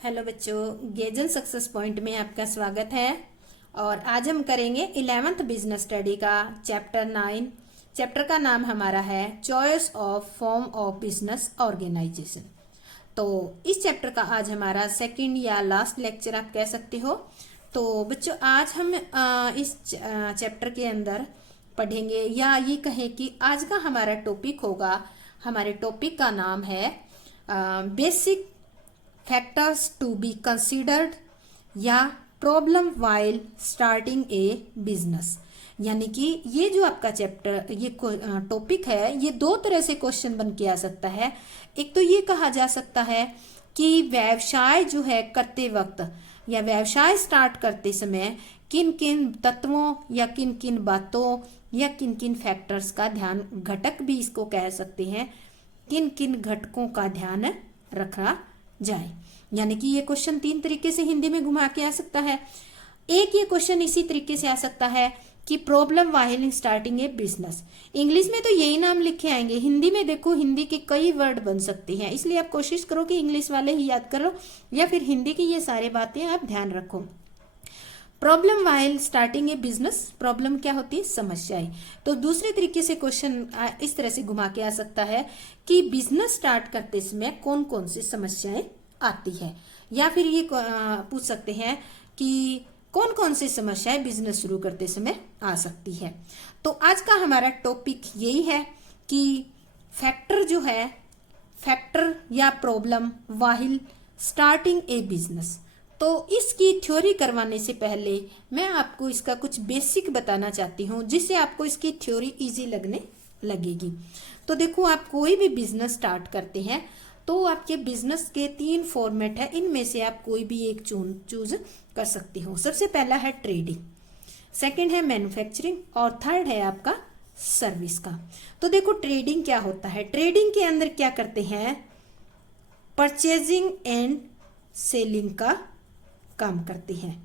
Hello बच्चों, गेजन success point में आपका स्वागत है। और आज हम करेंगे 11th बिजनेस स्टडी का चैप्टर 9। चैप्टर का नाम हमारा है choice of form of business organisation. तो इस चैप्टर का आज हमारा सेकंड या लास्ट लेक्चर आप कह सकते हो। तो बच्चों, आज हम इस चैप्टर के अंदर पढ़ेंगे, या ये कहें कि आज का हमारा टॉपिक होगा, हमारे टॉपिक का नाम है basic factors to be considered या problem while starting a business. यानी कि ये जो आपका चैप्टर, ये टॉपिक है, ये दो तरह से क्वेश्चन बन के आ सकता है। एक तो ये कहा जा सकता है कि व्यवसाय जो है करते वक्त या व्यवसाय स्टार्ट करते समय किन किन तत्वों या किन किन बातों या किन किन फैक्टर्स का ध्यान, घटक भी इसको कह सकते हैं, किन किन घटकों का ध्यान रखा जाए। यानी कि ये क्वेश्चन तीन तरीके से हिंदी में घुमा के आ सकता है। एक ये क्वेश्चन इसी तरीके से आ सकता है कि problem while starting a business. English में तो यही नाम लिखे आएंगे, हिंदी में देखो हिंदी के कई वर्ड बन सकते हैं, इसलिए आप कोशिश करो कि इंग्लिश वाले ही याद करो या फिर हिंदी की ये सारी बातें आप ध्यान रखो। Problem while starting a business, problem क्या होती है? समस्याएं। तो दूसरे तरीके से क्वेश्चन इस तरह से घुमा के आ सकता है कि बिजनेस स्टार्ट करते समय कौन कौन सी समस्याएं आती है, या फिर ये पूछ सकते हैं कि कौन कौन सी समस्याएं बिजनेस शुरू करते समय आ सकती है। तो आज का हमारा टॉपिक यही है कि फैक्टर जो है, फैक्टर या problem while starting a business. तो इसकी थ्योरी करवाने से पहले मैं आपको इसका कुछ बेसिक बताना चाहती हूँ, जिससे आपको इसकी थ्योरी इजी लगने लगेगी। तो देखो, आप कोई भी बिजनेस स्टार्ट करते हैं तो आपके बिजनेस के तीन फॉर्मेट है, इनमें से आप कोई भी एक चूज कर सकते हो। सबसे पहला है ट्रेडिंग, सेकंड है मैन्युफैक्चरिंग और थर्ड है आपका सर्विस का। तो देखो, ट्रेडिंग क्या होता है? ट्रेडिंग के अंदर क्या करते हैं? परचेजिंग एंड सेलिंग का काम करते हैं।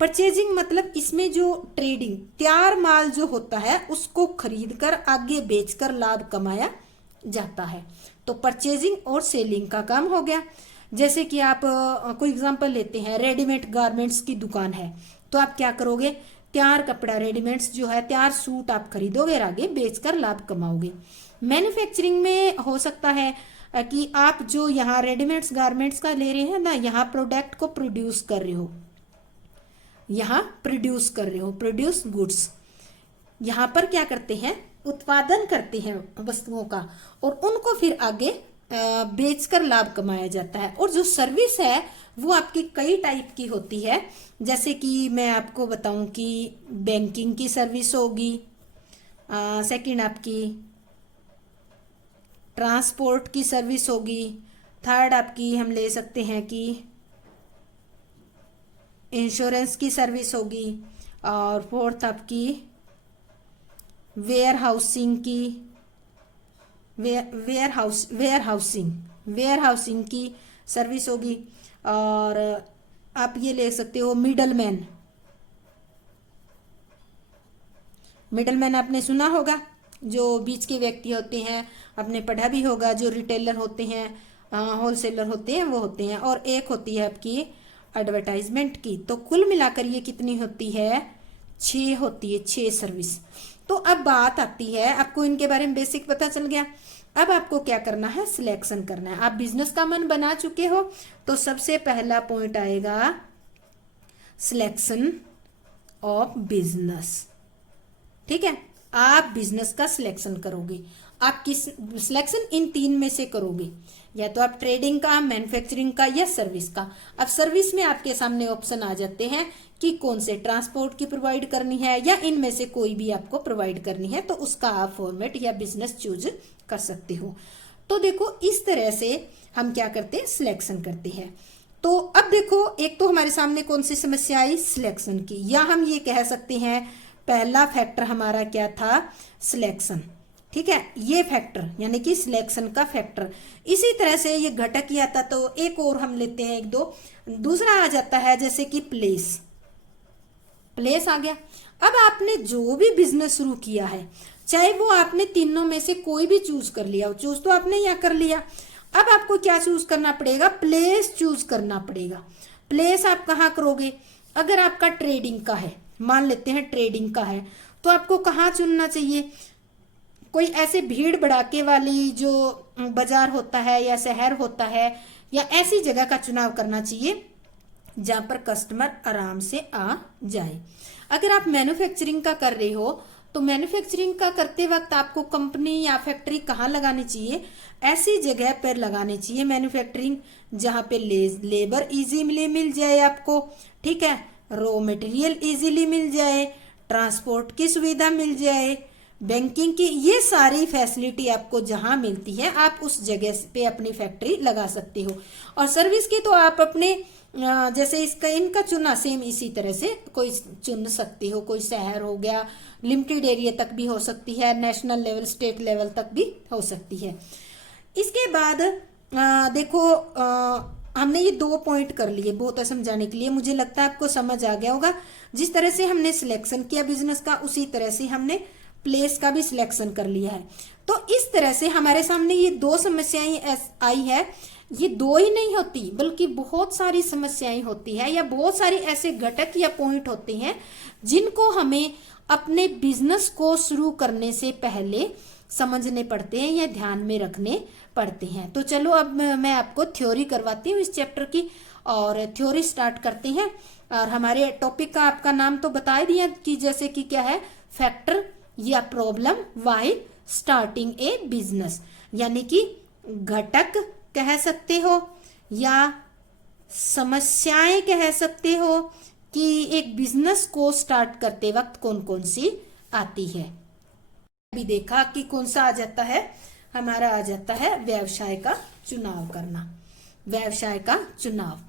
परचेजिंग मतलब इसमें जो ट्रेडिंग, तैयार माल जो होता है उसको खरीदकर आगे बेचकर लाभ कमाया जाता है। तो परचेजिंग और सेलिंग का काम हो गया। जैसे कि आप कोई एग्जांपल लेते हैं, रेडीमेड गारमेंट्स की दुकान है, तो आप क्या करोगे? तैयार कपड़ा, रेडीमेड्स जो है, तैयार सूट आप खरीदोगे और आगे बेचकर लाभ कमाओगे। मैन्युफैक्चरिंग में हो सकता है कि आप जो यहाँ रेडीमेड्स गारमेंट्स का ले रहे हैं ना, यहाँ प्रोडक्ट को प्रोड्यूस कर रहे हो, यहाँ प्रोड्यूस कर रहे हो, प्रोड्यूस गुड्स, यहाँ पर क्या करते हैं? उत्पादन करते हैं वस्तुओं का और उनको फिर आगे बेचकर लाभ कमाया जाता है। और जो सर्विस है वो आपकी कई टाइप की होती है। जैसे कि मैं आपको बताऊं कि बैंकिंग की सर्विस होगी, सेकंड आपकी ट्रांसपोर्ट की सर्विस होगी, थर्ड आपकी हम ले सकते हैं कि इंश्योरेंस की सर्विस होगी, और फोर्थ आपकी वेयर हाउसिंग की, वेयर हाउसिंग की सर्विस होगी। और आप ये ले सकते हो मिडलमैन। मिडलमैन आपने सुना होगा, जो बीच के व्यक्ति होते हैं, आपने पढ़ा भी होगा। जो रिटेलर होते हैं, होलसेलर होते हैं, वो होते हैं। और एक होती है आपकी एडवर्टाइजमेंट की। तो कुल मिलाकर ये कितनी होती है? 6 होती है, 6 सर्विस। तो अब बात आती है, आपको इनके बारे में बेसिक पता चल गया, अब आपको क्या करना है? सिलेक्शन करना है। आप बिजनेस का मन बना चुके हो, तो सबसे पहला पॉइंट आएगा सिलेक्शन ऑफ बिजनेस। ठीक है, आप बिजनेस का सिलेक्शन करोगे। आप किस सिलेक्शन इन तीन में से करोगे, या तो आप ट्रेडिंग का, मैन्युफैक्चरिंग का या सर्विस का। अब सर्विस में आपके सामने ऑप्शन आ जाते हैं कि कौन से ट्रांसपोर्ट की प्रोवाइड करनी है, या इनमें से कोई भी आपको प्रोवाइड करनी है, तो उसका आप फॉर्मेट या बिजनेस चूज कर सकते हो। तो देखो, इस तरह से हम क्या करते हैं? सिलेक्शन करते हैं। तो अब देखो, एक तो हमारे सामने कौन सी समस्या आई? सिलेक्शन की। या हम ये कह सकते हैं पहला फैक्टर हमारा क्या था? सिलेक्शन। ठीक है, ये फैक्टर यानी कि सिलेक्शन का फैक्टर। इसी तरह से ये घटक ही आता, तो एक और हम लेते हैं, एक दो। दूसरा आ जाता है जैसे कि प्लेस। प्लेस आ गया। अब आपने जो भी बिजनेस शुरू किया है, चाहे वो आपने तीनों में से कोई भी चूज कर लिया हो, चूज तो आपने यहाँ कर लिया, अब आपको क्या चूज करना पड़ेगा, प्लेस चूज करना पड़ेगा। प्लेस आप कहाँ करोगे, अगर आपका ट्रेडिंग का है, मान लेते हैं ट्रेडिंग का है, तो आपको कहाँ चुनना चाहिए, कोई ऐसे भीड़ भड़ाके वाली जो बाजार होता है या शहर होता है, या ऐसी जगह का चुनाव करना चाहिए जहां पर कस्टमर आराम से आ जाए। अगर आप मैन्युफैक्चरिंग का कर रहे हो तो मैन्युफैक्चरिंग का करते वक्त आपको कंपनी या फैक्ट्री कहाँ लगानी चाहिए, ऐसी जगह पर लगानी चाहिए मैन्युफैक्चरिंग जहां पे लेबर इजीली मिल जाए आपको, ठीक है, रॉ मटेरियल इजीली मिल जाए, ट्रांसपोर्ट की सुविधा मिल जाए, बैंकिंग की, ये सारी फैसिलिटी आपको जहां मिलती है आप उस जगह पे अपनी फैक्ट्री लगा सकते हो। और सर्विस की तो आप अपने जैसे इसका इनका चुना सेम इसी तरह से कोई चुन सकते हो, कोई शहर हो गया, लिमिटेड एरिया तक भी हो सकती है, नेशनल लेवल स्टेट लेवल तक भी हो सकती है। इसके बाद देखो हमने ये 2 पॉइंट कर लिए बहुत समझाने के लिए, मुझे लगता है आपको समझ आ गया होगा। जिस तरह से हमने सिलेक्शन किया बिजनेस का, उसी तरह से हमने प्लेस का भी सिलेक्शन कर लिया है। तो इस तरह से हमारे सामने ये 2 समस्याएं आई है। ये 2 ही नहीं होती बल्कि बहुत सारी समस्याएं होती है, या बहुत सारे ऐसे घटक या पॉइंट होते हैं जिनको हमें अपने बिजनेस को शुरू करने से पहले समझने पड़ते हैं या ध्यान में रखने पड़ते हैं। तो चलो अब मैं आपको थ्योरी करवाती हूँ इस चैप्टर की, और थ्योरी स्टार्ट करते हैं। और हमारे टॉपिक का आपका नाम तो बता दिया कि जैसे कि क्या है, फैक्टर या problem while starting a business, यानी कि घटक कह सकते हो या समस्याएं कह सकते हो कि एक बिजनेस को स्टार्ट करते वक्त कौन कौन सी आती है। अभी देखा कि कौन सा आ जाता है, हमारा आ जाता है व्यवसाय का चुनाव करना। व्यवसाय का चुनाव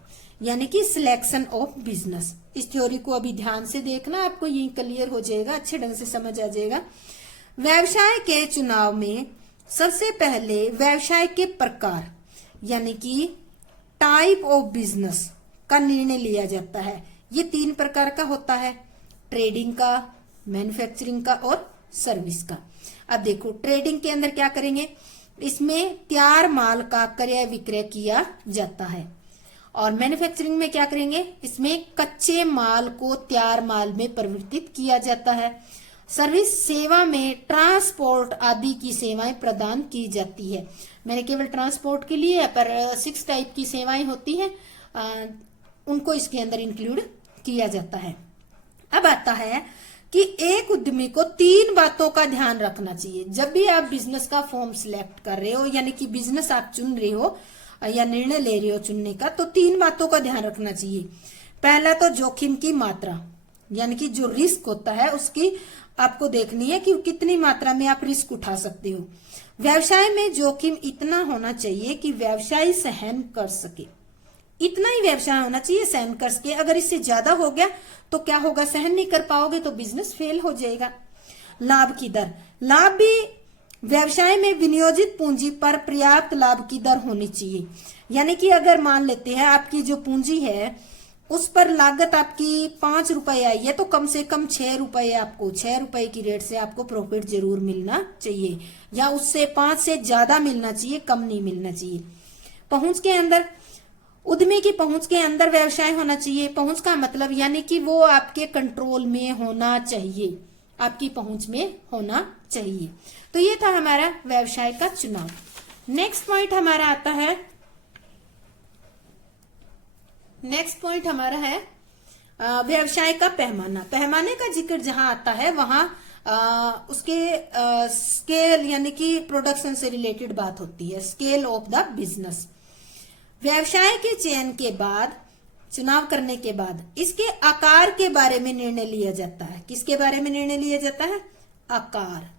यानी कि सिलेक्शन ऑफ बिजनेस। इस थ्योरी को अभी ध्यान से देखना, आपको ये क्लियर हो जाएगा, अच्छे ढंग से समझ आ जाएगा। व्यवसाय के चुनाव में सबसे पहले व्यवसाय के प्रकार यानी कि टाइप ऑफ बिजनेस का निर्णय लिया जाता है। ये 3 प्रकार का होता है, ट्रेडिंग का, मैन्युफैक्चरिंग का और सर्विस का। अब देखो ट्रेडिंग के अंदर क्या करेंगे, इसमें तैयार माल का क्रय विक्रय किया जाता है। और मैन्युफैक्चरिंग में क्या करेंगे, इसमें कच्चे माल को तैयार माल में परिवर्तित किया जाता है। सर्विस सेवा में ट्रांसपोर्ट आदि की सेवाएं प्रदान की जाती है। मैंने केवल ट्रांसपोर्ट के लिए, पर 6 टाइप की सेवाएं होती हैं, उनको इसके अंदर इंक्लूड किया जाता है। अब आता है कि एक उद्यमी को 3 बातों का ध्यान रखना चाहिए जब भी आप बिजनेस का फॉर्म सिलेक्ट कर रहे हो, यानी कि बिजनेस आप चुन रहे हो या निर्णय ले रहे हो चुनने का, तो 3 बातों का ध्यान रखना चाहिए। पहला तो जोखिम की मात्रा, यानी कि जो रिस्क होता है उसकी आपको देखनी है कि कितनी मात्रा में आप रिस्क उठा सकते हो। व्यवसाय में जोखिम इतना होना चाहिए कि व्यवसायी सहन कर सके, इतना ही व्यवसाय होना चाहिए सहन कर सके। अगर इससे ज्यादा हो गया तो क्या होगा, सहन नहीं कर पाओगे तो बिजनेस फेल हो जाएगा। लाभ की दर, लाभ भी व्यवसाय में विनियोजित पूंजी पर पर्याप्त लाभ की दर होनी चाहिए। यानी कि अगर मान लेते हैं आपकी जो पूंजी है उस पर लागत आपकी 5 रुपए आई है, तो कम से कम 6 रुपए आपको 6 रुपए की रेट से आपको प्रॉफिट जरूर मिलना चाहिए, या उससे 5 से ज्यादा मिलना चाहिए, कम नहीं मिलना चाहिए। पहुंच के अंदर, उद्यमी की पहुंच के अंदर व्यवसाय होना चाहिए। पहुंच का मतलब यानी कि वो आपके कंट्रोल में होना चाहिए, आपकी पहुंच में होना चाहिए। तो ये था हमारा व्यवसाय का चुनाव। नेक्स्ट पॉइंट हमारा आता है, नेक्स्ट पॉइंट हमारा है व्यवसाय का पैमाना। पैमाने का जिक्र जहां आता है वहां उसके स्केल यानी कि प्रोडक्शन से रिलेटेड बात होती है, स्केल ऑफ द बिजनेस। व्यवसाय के चयन के बाद, चुनाव करने के बाद इसके आकार के बारे में निर्णय लिया जाता है। किसके बारे में निर्णय लिया जाता है, आकार।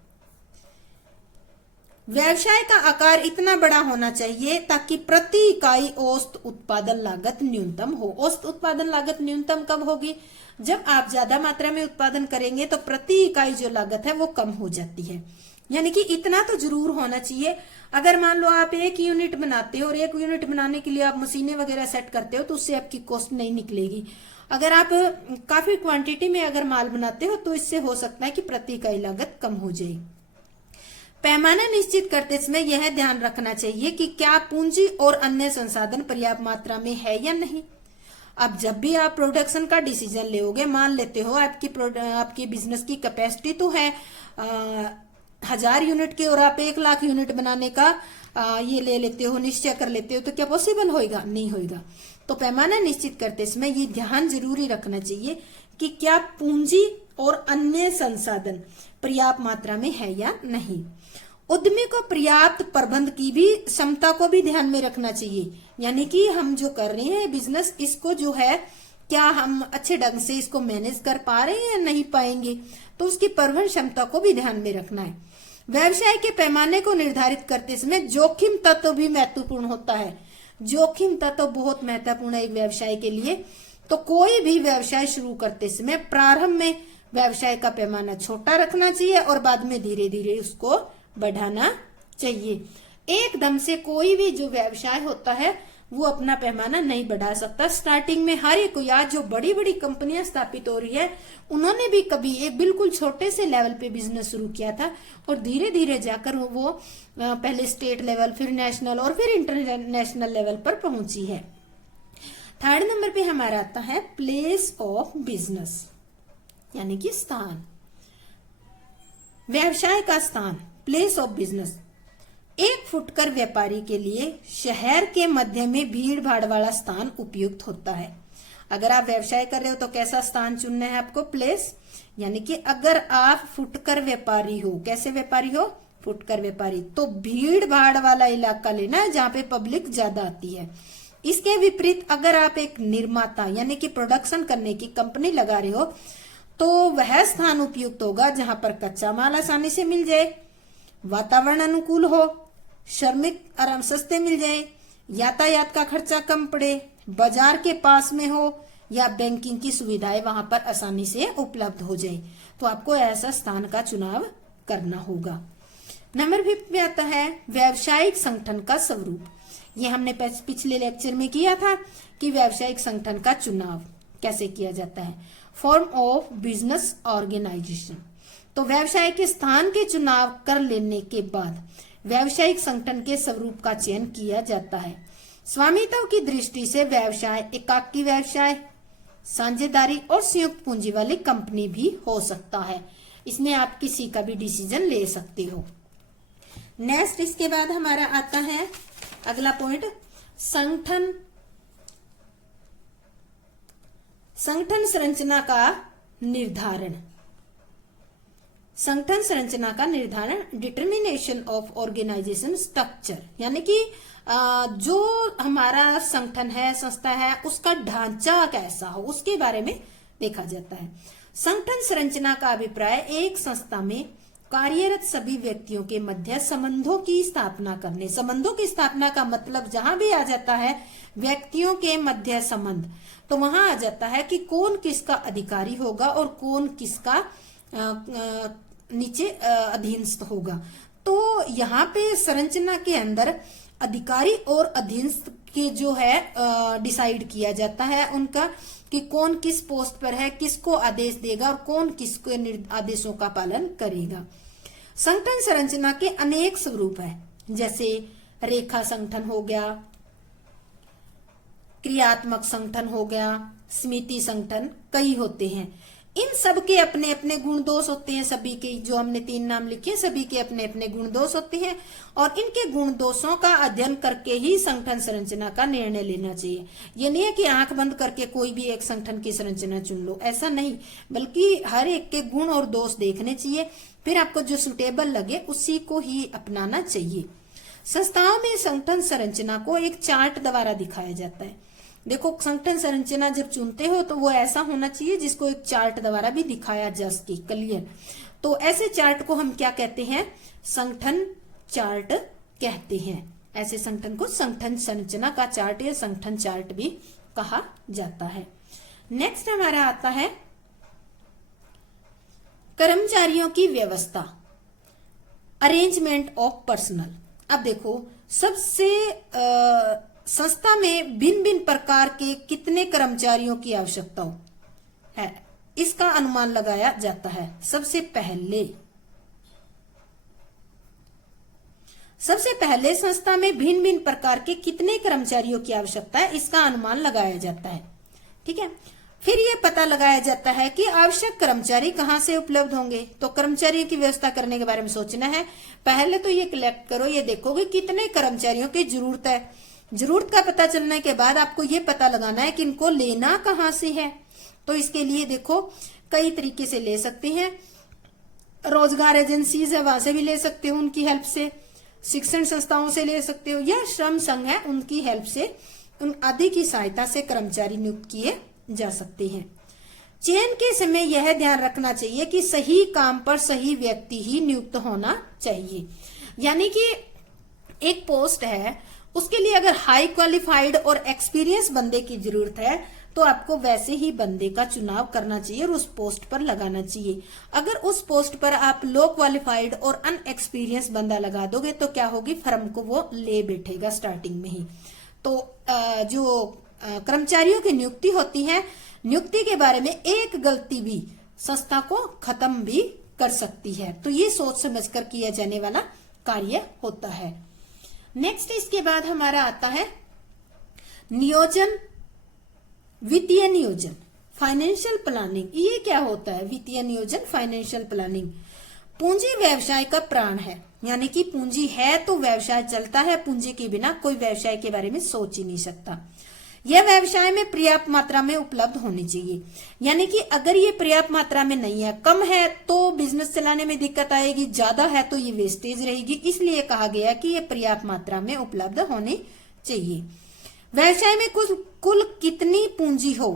व्यवसाय का आकार इतना बड़ा होना चाहिए ताकि प्रति इकाई औसत उत्पादन लागत न्यूनतम हो। औसत उत्पादन लागत न्यूनतम कब होगी, जब आप ज्यादा मात्रा में उत्पादन करेंगे तो प्रति इकाई जो लागत है वो कम हो जाती है। यानी कि इतना तो जरूर होना चाहिए। अगर मान लो आप 1 यूनिट बनाते हो और 1 यूनिट बनाने के लिए आप मशीनें वगैरह सेट करते हो तो उससे आपकी कॉस्ट नहीं निकलेगी। अगर आप काफी क्वांटिटी में अगर माल बनाते हो तो इससे हो सकता है कि प्रति इकाई लागत कम हो जाए। पैमाना निश्चित करते समय यह ध्यान रखना चाहिए कि क्या पूंजी और अन्य संसाधन पर्याप्त मात्रा में है या नहीं। अब जब भी आप प्रोडक्शन का डिसीजन लोगे, मान लेते हो आपकी बिजनेस की कैपेसिटी तो है 1000 यूनिट की और आप 1 लाख यूनिट बनाने का ये ले लेते हो, निश्चय कर लेते हो, तो क्या पॉसिबल होएगा? नहीं होएगा। तो पैमाना निश्चित करते समय ये ध्यान जरूरी रखना चाहिए कि क्या पूंजी और अन्य संसाधन पर्याप्त मात्रा में है या नहीं। उद्यमी को पर्याप्त प्रबंध की भी क्षमता को भी ध्यान में रखना चाहिए, यानी कि हम जो कर रहे हैं बिजनेस, इसको जो है क्या हम अच्छे ढंग से इसको मैनेज कर पा रहे हैं या नहीं पाएंगे, तो उसकी प्रबंधन क्षमता को भी ध्यान में रखना है। व्यवसाय के पैमाने को निर्धारित करते समय जोखिम तत्व भी महत्वपूर्ण होता है। जोखिम तत्व बहुत महत्वपूर्ण है एक व्यवसाय के लिए। तो कोई भी व्यवसाय शुरू करते समय प्रारंभ में व्यवसाय का पैमाना छोटा रखना चाहिए और बाद में धीरे धीरे उसको बढ़ाना चाहिए। एकदम से कोई भी जो व्यवसाय होता है वो अपना पैमाना नहीं बढ़ा सकता। स्टार्टिंग में हर एक, या जो बड़ी बड़ी कंपनियां स्थापित हो रही है, उन्होंने भी कभी एक बिल्कुल छोटे से लेवल पे बिजनेस शुरू किया था और धीरे धीरे जाकर वो पहले स्टेट लेवल, फिर नेशनल और फिर इंटरनेशनल लेवल पर पहुंची है। थर्ड नंबर पे हमारा आता है प्लेस ऑफ बिजनेस, यानी कि स्थान, व्यवसाय का स्थान, प्लेस ऑफ बिजनेस। एक फुटकर व्यापारी के लिए शहर के मध्य में भीड़ भाड़ वाला स्थान उपयुक्त होता है। अगर आप व्यवसाय कर रहे हो तो कैसा स्थान चुनना है आपको? प्लेस, यानी कि अगर आप फुटकर व्यापारी हो, कैसे व्यापारी हो? फुटकर व्यापारी, तो भीड़ भाड़ वाला इलाका लेना है जहां पे पब्लिक ज्यादा आती है। इसके विपरीत अगर आप एक निर्माता यानी कि प्रोडक्शन करने की कंपनी लगा रहे हो तो वह स्थान उपयुक्त होगा जहां पर कच्चा माल आसानी से मिल जाए, वातावरण अनुकूल हो, श्रमिक आराम सस्ते मिल जाए, यातायात का खर्चा कम पड़े, बाजार के पास में हो या बैंकिंग की सुविधाएं वहां पर आसानी से उपलब्ध हो जाए। तो आपको ऐसा स्थान का चुनाव करना होगा। नंबर 5 में आता है व्यावसायिक संगठन का स्वरूप। ये हमने पिछले लेक्चर में किया था कि व्यावसायिक संगठन का चुनाव कैसे किया जाता है। Form of business organisation. तो व्यवसाय के स्थान के चुनाव कर लेने के बाद व्यावसायिक संगठन के स्वरूप का चयन किया जाता है। स्वामित्व की दृष्टि से व्यवसाय एकाकी व्यवसाय, साझेदारी और संयुक्त पूंजी वाली कंपनी भी हो सकता है। इसमें आप किसी का भी डिसीजन ले सकते हो। नेक्स्ट इसके बाद हमारा आता है अगला पॉइंट, संगठन संरचना का निर्धारण। संगठन संरचना का निर्धारण, डिटर्मिनेशन ऑफ ऑर्गेनाइजेशन स्ट्रक्चर, यानी कि जो हमारा संगठन है, संस्था है, उसका ढांचा कैसा हो उसके बारे में देखा जाता है। संगठन संरचना का अभिप्राय एक संस्था में कार्यरत सभी व्यक्तियों के मध्य संबंधों की स्थापना करने। संबंधों की स्थापना का मतलब जहां भी आ जाता है व्यक्तियों के मध्य संबंध, तो वहां आ जाता है कि कौन किसका अधिकारी होगा और कौन किसका नीचे अधीनस्थ होगा। तो यहाँ पे संरचना के अंदर अधिकारी और अधीनस्थ के जो है डिसाइड किया जाता है उनका, कि कौन किस पोस्ट पर है, किसको आदेश देगा और कौन किसके आदेशों का पालन करेगा। संगठन संरचना के अनेक स्वरूप है, जैसे रेखा संगठन हो गया, क्रियात्मक संगठन हो गया, समिति संगठन, कई होते हैं। इन सब के अपने अपने गुण दोष होते हैं। सभी के जो हमने 3 नाम लिखे, सभी के अपने अपने गुण दोष होते हैं और इनके गुण दोषों का अध्ययन करके ही संगठन संरचना का निर्णय लेना चाहिए। ये नहीं है कि आंख बंद करके कोई भी एक संगठन की संरचना चुन लो, ऐसा नहीं, बल्कि हर एक के गुण और दोष देखने चाहिए, फिर आपको जो सुटेबल लगे उसी को ही अपनाना चाहिए। संस्थाओं में संगठन संरचना को एक चार्ट द्वारा दिखाया जाता है। देखो, संगठन संरचना जब चुनते हो तो वो ऐसा होना चाहिए जिसको एक चार्ट द्वारा भी दिखाया जा सके क्लियर। तो ऐसे चार्ट को हम क्या कहते हैं? संगठन चार्ट कहते हैं। ऐसे संगठन को संगठन संरचना का चार्ट या संगठन चार्ट भी कहा जाता है। नेक्स्ट हमारा आता है कर्मचारियों की व्यवस्था, अरेंजमेंट ऑफ पर्सनल। अब देखो, सबसे संस्था में भिन्न भिन्न प्रकार के कितने कर्मचारियों की आवश्यकता है, इसका अनुमान लगाया जाता है। सबसे पहले सबसे पहले संस्था में भिन्न भिन्न प्रकार के कितने कर्मचारियों की आवश्यकता है, इसका अनुमान लगाया जाता है। ठीक है, फिर ये पता लगाया जाता है कि आवश्यक कर्मचारी कहाँ से उपलब्ध होंगे। तो कर्मचारियों की व्यवस्था करने के बारे में सोचना है। पहले तो ये कलेक्ट करो, ये देखोगे कितने कर्मचारियों की जरूरत है। जरूरत का पता चलने के बाद आपको ये पता लगाना है कि इनको लेना कहाँ से है। तो इसके लिए देखो कई तरीके से ले सकते हैं। रोजगार एजेंसीज है, वहां से भी ले सकते हो उनकी हेल्प से, शिक्षण संस्थाओं से ले सकते हो, या श्रम संघ है उनकी हेल्प से, उन आदि की सहायता से कर्मचारी नियुक्त किए जा सकते हैं। चयन के समय यह ध्यान रखना चाहिए कि सही काम पर सही व्यक्ति ही नियुक्त होना चाहिए। यानी कि एक पोस्ट है, उसके लिए अगर हाई क्वालिफाइड और एक्सपीरियंस बंदे की जरूरत है तो आपको वैसे ही बंदे का चुनाव करना चाहिए और उस पोस्ट पर लगाना चाहिए। अगर उस पोस्ट पर आप लो क्वालिफाइड और अनएक्सपीरियंस बंदा लगा दोगे तो क्या होगी, फर्म को वो ले बैठेगा स्टार्टिंग में ही। तो जो कर्मचारियों की नियुक्ति होती है, नियुक्ति के बारे में एक गलती भी संस्था को खत्म भी कर सकती है। तो ये सोच समझकर किया जाने वाला कार्य होता है। नेक्स्ट इसके बाद हमारा आता है नियोजन, वित्तीय नियोजन, फाइनेंशियल प्लानिंग। ये क्या होता है वित्तीय नियोजन, फाइनेंशियल प्लानिंग? पूंजी व्यवसाय का प्राण है, यानी कि पूंजी है तो व्यवसाय चलता है, पूंजी के बिना कोई व्यवसाय के बारे में सोच ही नहीं सकता। यह व्यवसाय में पर्याप्त मात्रा में उपलब्ध होनी चाहिए। यानी कि अगर ये पर्याप्त मात्रा में नहीं है, कम है तो बिजनेस चलाने में दिक्कत आएगी, ज्यादा है तो ये वेस्टेज रहेगी। इसलिए कहा गया कि ये पर्याप्त मात्रा में उपलब्ध होनी चाहिए। व्यवसाय में कुल कितनी पूंजी हो,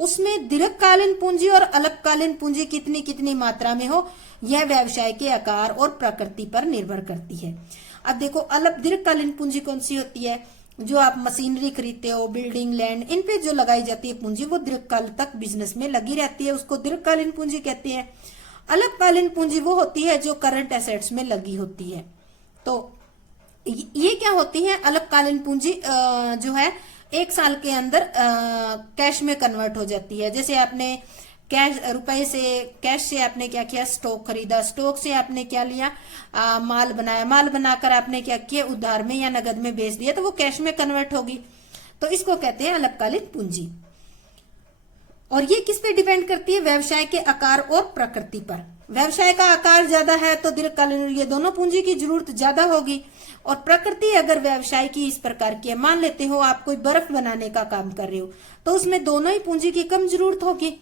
उसमें दीर्घकालीन पूंजी और अल्पकालीन पूंजी कितनी कितनी मात्रा में हो, यह व्यवसाय के आकार और प्रकृति पर निर्भर करती है। अब देखो दीर्घकालीन पूंजी कौन सी होती है? जो आप मशीनरी खरीदते हो, बिल्डिंग, लैंड, इन पे जो लगाई जाती है पूंजी, वो दीर्घकाल तक बिजनेस में लगी रहती है, उसको दीर्घकालीन पूंजी कहते हैं। अल्पकालीन पूंजी वो होती है जो करंट एसेट्स में लगी होती है। तो ये क्या होती है? अल्पकालीन पूंजी जो है 1 साल के अंदर कैश में कन्वर्ट हो जाती है। जैसे आपने कैश से आपने क्या किया, स्टॉक खरीदा, स्टॉक से आपने क्या लिया, माल बनाया, माल बनाकर आपने क्या किया, उधार में या नगद में बेच दिया, तो वो कैश में कन्वर्ट होगी। तो इसको कहते हैं अल्पकालिक पूंजी। और ये किस पे डिपेंड करती है? व्यवसाय के आकार और प्रकृति पर। व्यवसाय का आकार ज्यादा है तो दीर्घकालीन ये दोनों पूंजी की जरूरत ज्यादा होगी। और प्रकृति अगर व्यवसाय की इस प्रकार की है, मान लेते हो आप कोई बर्फ बनाने का काम कर रहे हो तो उसमें दोनों ही पूंजी की कम जरूरत होगी।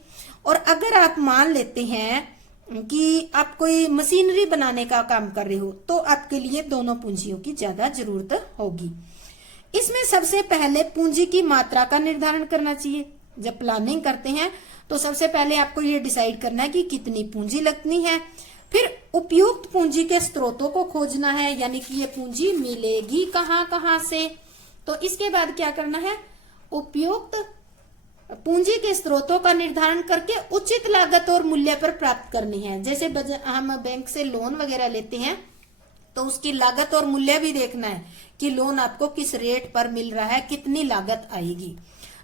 और अगर आप मान लेते हैं कि आप कोई मशीनरी बनाने का काम कर रहे हो तो आपके लिए दोनों पूंजियों की ज्यादा जरूरत होगी। इसमें सबसे पहले पूंजी की मात्रा का निर्धारण करना चाहिए। जब प्लानिंग करते हैं तो सबसे पहले आपको ये डिसाइड करना है कि कितनी पूंजी लगनी है। फिर उपयुक्त पूंजी के स्रोतों को खोजना है, यानी कि ये पूंजी मिलेगी कहाँ से। तो इसके बाद क्या करना है, उपयुक्त पूंजी के स्रोतों का निर्धारण करके उचित लागत और मूल्य पर प्राप्त करनी है। जैसे हम बैंक से लोन वगैरह लेते हैं तो उसकी लागत और मूल्य भी देखना है कि लोन आपको किस रेट पर मिल रहा है, कितनी लागत आएगी।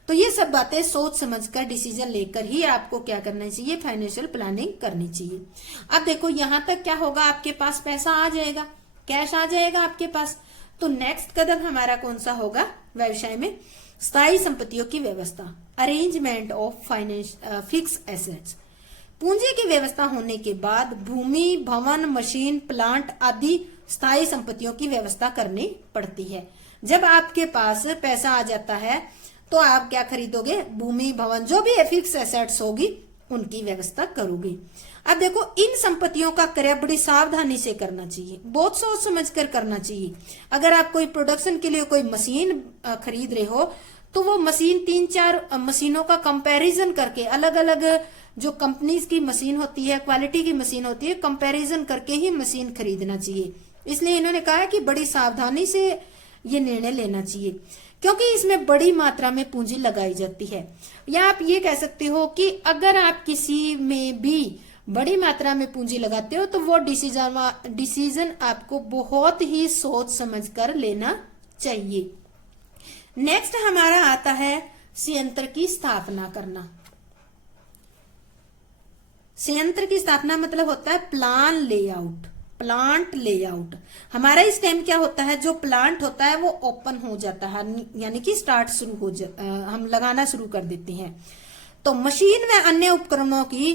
तो ये सब बातें सोच समझकर डिसीजन लेकर ही आपको क्या करना चाहिए, फाइनेंशियल प्लानिंग करनी चाहिए। अब देखो यहाँ तक क्या होगा, आपके पास पैसा आ जाएगा, कैश आ जाएगा आपके पास। तो नेक्स्ट कदम हमारा कौन सा होगा व्यवसाय में? स्थायी संपत्तियों की व्यवस्था, अरेंजमेंट ऑफ फिक्स एसेट्स। पूंजी की व्यवस्था होने के बाद भूमि, भवन, मशीन, प्लांट आदि स्थायी संपत्तियों की व्यवस्था करनी पड़ती है। जब आपके पास पैसा आ जाता है तो आप क्या खरीदोगे, भूमि, भवन, जो भी फिक्स एसेट्स होगी उनकी व्यवस्था करोगे। अब देखो इन संपत्तियों का क्रय बड़ी सावधानी से करना चाहिए, बहुत सोच समझ कर करना चाहिए। अगर आप कोई प्रोडक्शन के लिए कोई मशीन खरीद रहे हो तो वो मशीन 3-4 मशीनों का कंपैरिजन करके, अलग अलग जो कंपनीज की मशीन होती है, क्वालिटी की मशीन होती है, कंपैरिजन करके ही मशीन खरीदना चाहिए। इसलिए इन्होंने कहा है कि बड़ी सावधानी से ये निर्णय लेना चाहिए, क्योंकि इसमें बड़ी मात्रा में पूंजी लगाई जाती है। या आप ये कह सकते हो कि अगर आप किसी में भी बड़ी मात्रा में पूंजी लगाते हो तो वो डिसीजन आपको बहुत ही सोच समझकर लेना चाहिए। नेक्स्ट हमारा आता है संयंत्र की स्थापना करना। संयंत्र की स्थापना मतलब होता है प्लान लेआउट। Plant layout. हमारा इस टाइम क्या होता है, जो प्लांट होता है वो ओपन हो जाता है, यानी कि स्टार्ट शुरू हो हम लगाना शुरू कर देते हैं। तो मशीन व अन्य उपकरणों की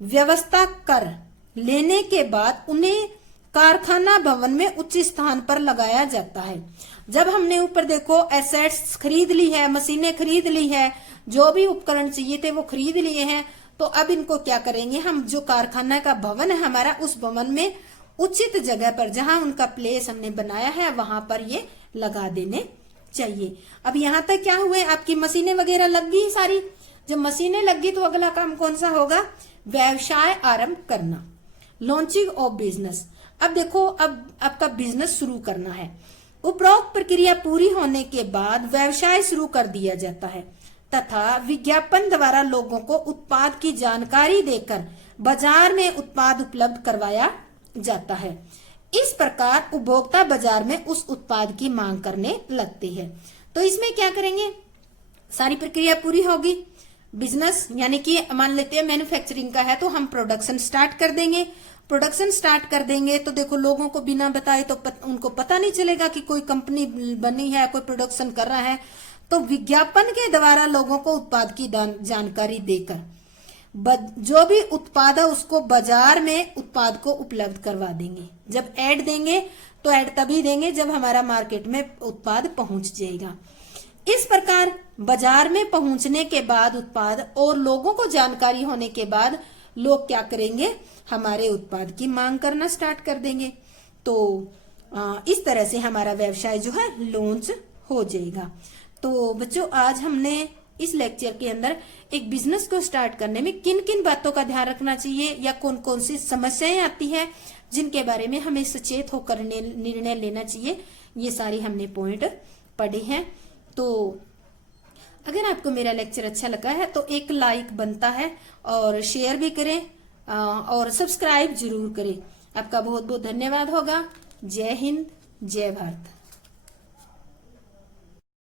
व्यवस्था कर लेने के बाद उन्हें कारखाना भवन में उच्च स्थान पर लगाया जाता है। जब हमने ऊपर देखो एसेट्स खरीद ली है, मशीनें खरीद ली है, जो भी उपकरण चाहिए थे वो खरीद लिए हैं, तो अब इनको क्या करेंगे, हम जो कारखाना का भवन है हमारा, उस भवन में उचित जगह पर जहां उनका प्लेस हमने बनाया है वहां पर ये लगा देने चाहिए। अब यहाँ तक क्या हुए, आपकी मशीनें वगैरह लग गई सारी। जब मशीनें लग गई तो अगला काम कौन सा होगा, व्यवसाय आरंभ करना, लॉन्चिंग ऑफ बिजनेस। अब देखो, अब आपका बिजनेस शुरू करना है। उपरोक्त प्रक्रिया पूरी होने के बाद व्यवसाय शुरू कर दिया जाता है तथा विज्ञापन द्वारा लोगों को उत्पाद की जानकारी देकर बाजार में उत्पाद उपलब्ध करवाया जाता है। इस प्रकार उपभोक्ता बाजार में उस उत्पाद की मांग करने लगते हैं। तो इसमें क्या करेंगे, सारी प्रक्रिया पूरी होगी। बिजनेस यानी कि मान लेते हैं मैन्युफैक्चरिंग का है तो हम प्रोडक्शन स्टार्ट कर देंगे। प्रोडक्शन स्टार्ट कर देंगे तो देखो लोगों को बिना बताए तो उनको पता नहीं चलेगा कि कोई कंपनी बनी है, कोई प्रोडक्शन कर रहा है। तो विज्ञापन के द्वारा लोगों को उत्पाद की जानकारी देकर जो भी उत्पाद है उसको बाजार में उत्पाद को उपलब्ध करवा देंगे। जब ऐड देंगे तो ऐड तभी देंगे जब हमारा मार्केट में उत्पाद पहुंच जाएगा। इस प्रकार बाजार में पहुंचने के बाद उत्पाद और लोगों को जानकारी होने के बाद लोग क्या करेंगे, हमारे उत्पाद की मांग करना स्टार्ट कर देंगे। तो इस तरह से हमारा व्यवसाय जो है लॉन्च हो जाएगा। तो बच्चों, आज हमने इस लेक्चर के अंदर एक बिजनेस को स्टार्ट करने में किन किन बातों का ध्यान रखना चाहिए या कौन कौन सी समस्याएं आती है जिनके बारे में हमें सचेत होकर निर्णय लेना चाहिए, ये सारी हमने पॉइंट पढ़े हैं। तो अगर आपको मेरा लेक्चर अच्छा लगा है तो एक लाइक बनता है और शेयर भी करें और सब्सक्राइब जरूर करें। आपका बहुत बहुत धन्यवाद होगा। जय हिंद, जय भारत।